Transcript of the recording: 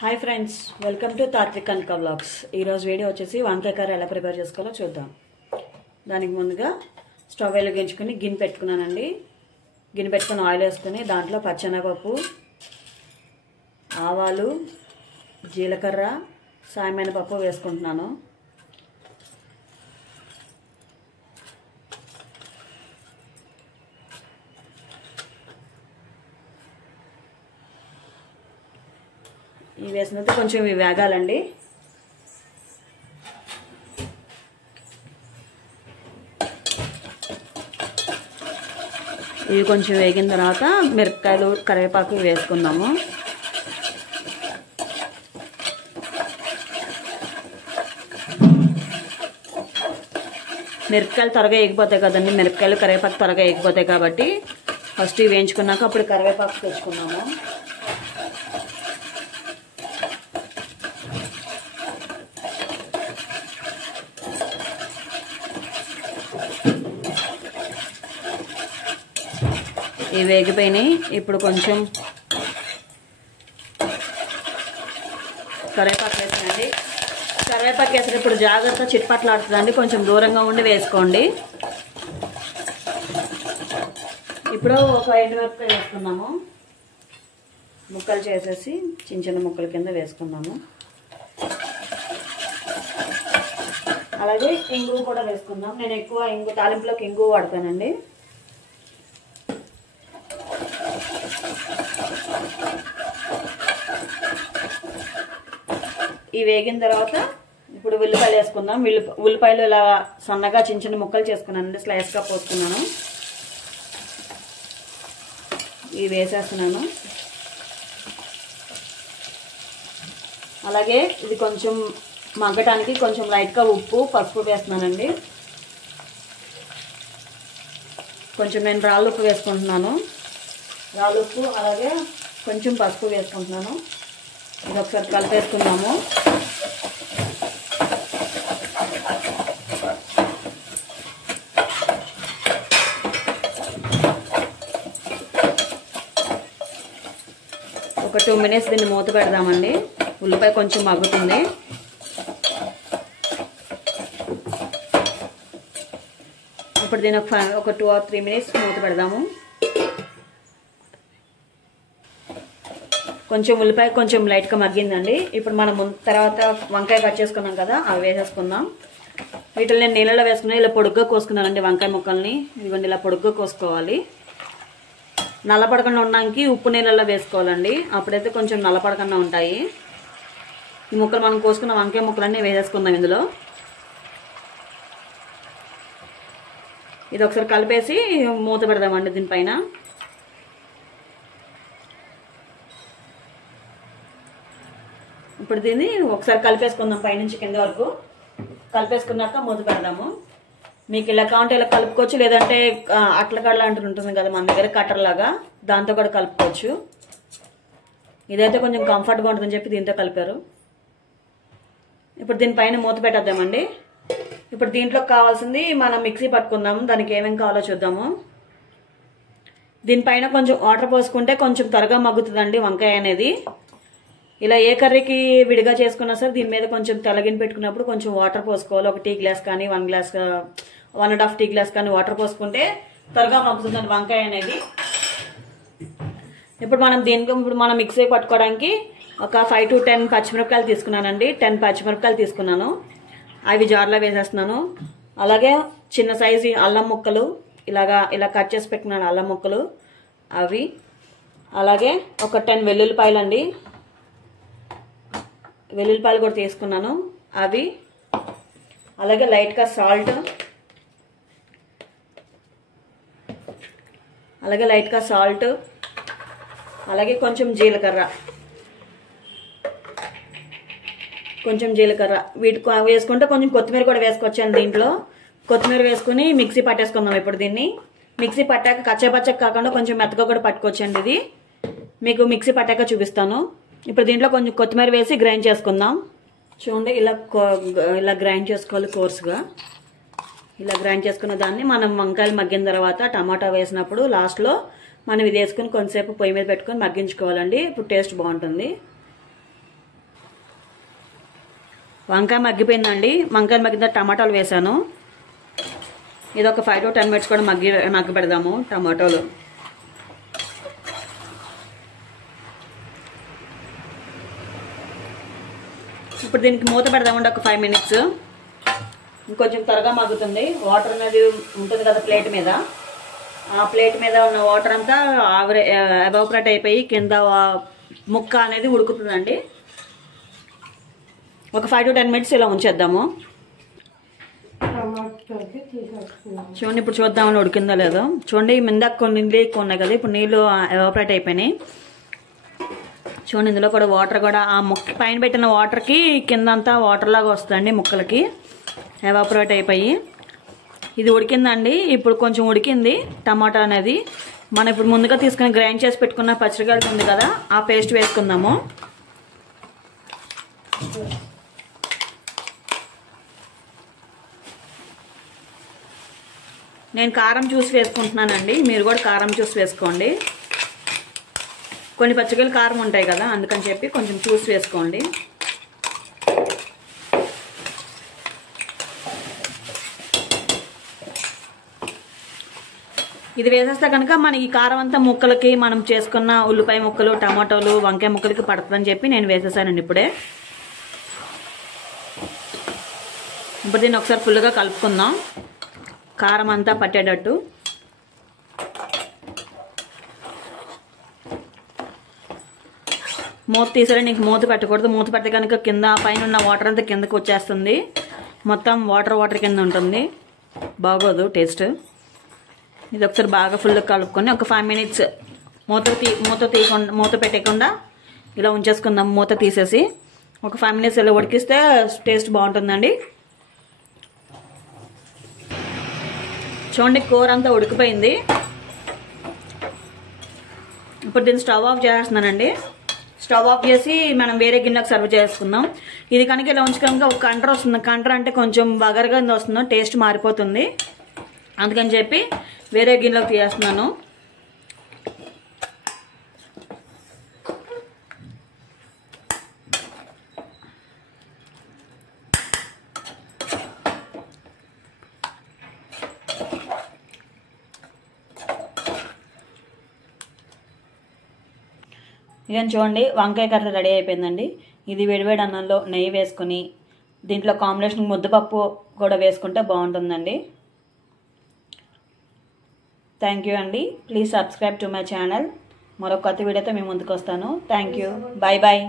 Hi friends, welcome to Tatvik Kanaka vlogs. ఈరోజు video వచ్చేసి వంకాయ కర్రీ ఎలా ప్రిపేర్ చేసుకోవాలో చూద్దాం. దానికి ముందుగా స్టవ్ వెలిగించుకుని గిన్నె పెట్టుకున్నానండి. గిన్నె పెట్టుకుని ఆయిల్ వేసుకుని దాంట్లో పచ్చెనగపప్పు, ఆవాలు, జీలకర్ర, సాయమైన పప్పు వేసుకుంటున్నాను. ఇవి వేసినట్టు కొంచెం ఇవి వేగాలండి. ఇవి కొంచెం వేగిన తర్వాత మిరపకాయలు, కరివేపాకు వేసుకుందాము. మిరపకాయలు త్వరగా వేగిపోతాయి కదండి, మిరపకాయలు కరివేపాకు త్వరగా వేగిపోతాయి కాబట్టి ఫస్ట్ ఇవి వేయించుకున్నాక అప్పుడు కరివేపాకు తెచ్చుకున్నాము. ఇవి వేగిపోయినాయి. ఇప్పుడు కొంచెం కరివేపాకు వేసానండి. కరివేపాకు వేసేటప్పుడు జాగ్రత్త చిట్పట్లాడుతుందండి, కొంచెం దూరంగా ఉండి వేసుకోండి. ఇప్పుడు ఒక ఎండుమిరపకాయ వేసుకున్నాము. ముక్కలు చేసేసి చిన్న చిన్న ముక్కల కింద వేసుకున్నాము. అలాగే ఇంగువ కూడా వేసుకుందాం. నేను ఎక్కువ తాలింపులోకి ఇంగువ వాడతానండి. ఇవి వేగిన తర్వాత ఇప్పుడు ఉల్లిపాయలు వేసుకుందాం. ఉల్లిపాయలు ఇలా సన్నగా చిన్న చిన్న ముక్కలు చేసుకున్నానండి, స్లైస్గా పోసుకున్నాను. ఇవి వేసేస్తున్నాను. అలాగే ఇది కొంచెం మగ్గటానికి కొంచెం లైట్గా ఉప్పు, పసుపు వేస్తున్నానండి. కొంచెం నేను రాళ్ళు ఉప్పు వేసుకుంటున్నాను. రాళ్ళు ఉప్పు అలాగే కొంచెం పసుపు వేసుకుంటున్నాను. ఇది ఒకసారి కలిపేసుకుందాము. ఒక 2 మినిట్స్ దీన్ని మూత పెడదామండి. ఉల్లిపాయ కొంచెం మగ్గుతుంది. ఇప్పుడు దీన్ని ఒక 2 or 3 మినిట్స్ మూత పెడదాము. కొంచెం ఉల్లిపాయ కొంచెం లైట్గా మగ్గిందండి. ఇప్పుడు మనం తర్వాత వంకాయ కట్ చేసుకున్నాం కదా, అవి వేసేసుకుందాం. వీటిని నేను నీళ్ళలో వేసుకున్నాను. ఇలా పొడుగ్గా కోసుకున్నానండి వంకాయ ముక్కల్ని. ఇదిగోండి ఇలా పొడుగ్గా కోసుకోవాలి. నల్లపడకుండా ఉండడానికి ఉప్పు నీళ్ళలో వేసుకోవాలండి, అప్పుడైతే కొంచెం నల్లపడకుండా ఉంటాయి. ఈ ముక్కలు మనం కోసుకున్న వంకాయ ముక్కలన్నీ వేసేసుకుందాం ఇందులో. ఇది ఒకసారి కలిపేసి మూత పెడదామండి దీనిపైన. ఇప్పుడు దీన్ని ఒకసారి కలిపేసుకుందాం, పైనుంచి కింద వరకు కలిపేసుకున్నాక మూత పెడదాము. మీకు ఇలా కావాలంటే ఇలా కలుపుకోవచ్చు, లేదంటే అట్లకాడ లాంటిది ఉంటుంది కదా మన దగ్గర కట్టర్ లాగా, దాంతో కూడా కలుపుకోవచ్చు. ఇదైతే కొంచెం కంఫర్ట్గా ఉంటుందని చెప్పి దీంతో కలిపారు. ఇప్పుడు దీనిపైన మూత పెట్టేద్దామండి. ఇప్పుడు దీంట్లో కావాల్సింది మనం మిక్సీ పట్టుకుందాము. దానికి ఏమేమి కావాలో చూద్దాము. దీనిపైన కొంచెం వాటర్ పోసుకుంటే కొంచెం త్వరగా మగ్గుతుందండి వంకాయ అనేది. ఇలా ఏ కర్రీకి విడిగా చేసుకున్నా సరే దీని మీద కొంచెం తెల్లగిన పెట్టుకున్నప్పుడు కొంచెం వాటర్ పోసుకోవాలి. ఒక టీ గ్లాస్ కానీ 1.5 టీ గ్లాస్ కానీ వాటర్ పోసుకుంటే త్వరగా మగ్గుతుందండి వంకాయ అనేది. ఇప్పుడు మనం మిక్సీ పట్టుకోవడానికి ఒక 5 to 10 పచ్చిమిరపకాయలు తీసుకున్నానండి. 10 పచ్చిమిరపకాయలు తీసుకున్నాను. అవి జార్లో వేసేస్తున్నాను. అలాగే చిన్న సైజు అల్లం ముక్కలు ఇలా కట్ చేసి పెట్టుకున్నాను, అల్లం ముక్కలు అవి. అలాగే ఒక 10 వెల్లుల్లిపాయలు అండి, వెల్లుల్లిపాయలు కూడా తీసుకున్నాను అవి. అలాగే లైట్గా సాల్ట్, అలాగే కొంచెం జీలకర్ర వీటి వేసుకుంటే కొంచెం కొత్తిమీర కూడా వేసుకోవచ్చండి. దీంట్లో కొత్తిమీర వేసుకుని మిక్సీ పట్టేసుకుందాం. ఇప్పుడు దీన్ని మిక్సీ పట్టాక కచ్చాపచ్చగా కాకుండా కొంచెం మెత్తగా కూడా పట్టుకోవచ్చండి. ఇది మీకు మిక్సీ పట్టాక చూపిస్తాను. ఇప్పుడు దీంట్లో కొంచెం కొత్తిమీర వేసి గ్రైండ్ చేసుకుందాం. చూడండి, ఇలా గ్రైండ్ చేసుకోవాలి కోర్సుగా. ఇలా గ్రైండ్ చేసుకున్న దాన్ని మనం వంకాయలు మగ్గిన తర్వాత టమాటా వేసినప్పుడు లాస్ట్లో మనం ఇది వేసుకుని కొంచెంసేపు పొయ్యి మీద పెట్టుకొని మగ్గించుకోవాలండి. ఇప్పుడు టేస్ట్ బాగుంటుంది. వంకాయ మగ్గిపోయిందండి. వంకాయ మగ్గిన టమాటాలు వేసాను. ఇది ఒక 5 to 10 minutes కూడా మగ్గి పెడదాము టమాటాలు. ఇప్పుడు దీనికి మూత పెడదామండి ఒక 5 minutes. ఇంకొంచెం త్వరగా మగ్గుతుంది. వాటర్ అనేది ఉంటుంది కదా ప్లేట్ మీద, ఆ ప్లేట్ మీద ఉన్న వాటర్ అంతా ఎవాపరేట్ అయిపోయి కింద ముక్క అనేది ఉడుకుతుందండి. ఒక 5 to 10 minutes ఇలా ఉంచేద్దాము. చూడండి ఇప్పుడు చూద్దామని ఉడికిందో లేదో. చూడండి ఇందాక కొన్ని నీళ్ళు ఎక్కువ ఉన్నాయి కదా, ఇప్పుడు నీళ్ళు ఎవాపరేట్ అయిపోయినాయి. చూడండి ఇందులో కూడా వాటర్ కూడా ఆ ముక్క పైన పెట్టిన వాటర్కి కింద అంతా వాటర్ లాగా వస్తుందండి ముక్కలకి, ఎవాపరేట్ అయిపోయి. ఇది ఉడికిందండి. ఇప్పుడు కొంచెం ఉడికింది టమాటా అనేది. మనం ఇప్పుడు ముందుగా తీసుకుని గ్రైండ్ చేసి పెట్టుకున్న పచ్చిమిరపకాయలు ఉంది కదా, ఆ పేస్ట్ వేసుకుందాము. నేను కారం చూసి వేసుకుంటున్నానండి, మీరు కూడా కారం చూసి వేసుకోండి. కొన్ని పచ్చిమిరపకాయలు కారం ఉంటాయి కదా, అందుకని చెప్పి కొంచెం చూసి వేసుకోండి. ఇది వేసేస్తే కనుక మన ఈ కారం అంతా ముక్కలకి మనం చేసుకున్న ఉల్లిపాయ ముక్కలు, టమాటోలు, వంకాయ ముక్కలకి పడుతుందని చెప్పి నేను వేసేసానండి ఇప్పుడే. ఇప్పుడు దీన్ని ఒకసారి ఫుల్గా కలుపుకుందాం కారం అంతా పట్టేటట్టు. మూత తీసారా, నీకు మూత పెట్టకూడదు. మూత పెడితే కనుక కింద పైన ఉన్న వాటర్ అంతా కిందకి వచ్చేస్తుంది, మొత్తం వాటర్ కింద ఉంటుంది, బాగోదు టేస్ట్. ఇది ఒకసారి బాగా ఫుల్గా కలుపుకొని ఒక 5 minutes మూత పెట్టకుండా ఇలా ఉంచేసుకుందాం. మూత తీసేసి ఒక 5 minutes ఇలా ఉడికిస్తే టేస్ట్ బాగుంటుందండి. చూడండి కూర అంతా ఉడికిపోయింది. ఇప్పుడు దీన్ని స్టవ్ ఆఫ్ చేస్తున్నానండి. స్టవ్ ఆఫ్ చేసి మనం వేరే గిన్నెకి సర్వ్ చేసుకుందాం. ఇది కనుక ఇలా ఉంచుకనుక ఒక కంట్ర వస్తుంది. కంట్ర అంటే కొంచెం బగరగా వస్తుంది, టేస్ట్ మారిపోతుంది. అందుకని చెప్పి వేరే గిన్నెలోకి తీసేస్తున్నాను. ఇక చూడండి వంకాయ కర్రీ రెడీ అయిపోయిందండి. ఇది వేడివేడి అన్నంలో నెయ్యి వేసుకుని దీంట్లో కాంబినేషన్ ముద్దపప్పు కూడా వేసుకుంటే బాగుంటుందండి. థ్యాంక్ యూ అండి. Please subscribe to my channel. మరొక కొత్త వీడియోతో మీ ముందుకు వస్తాను. Thank you. Bye bye.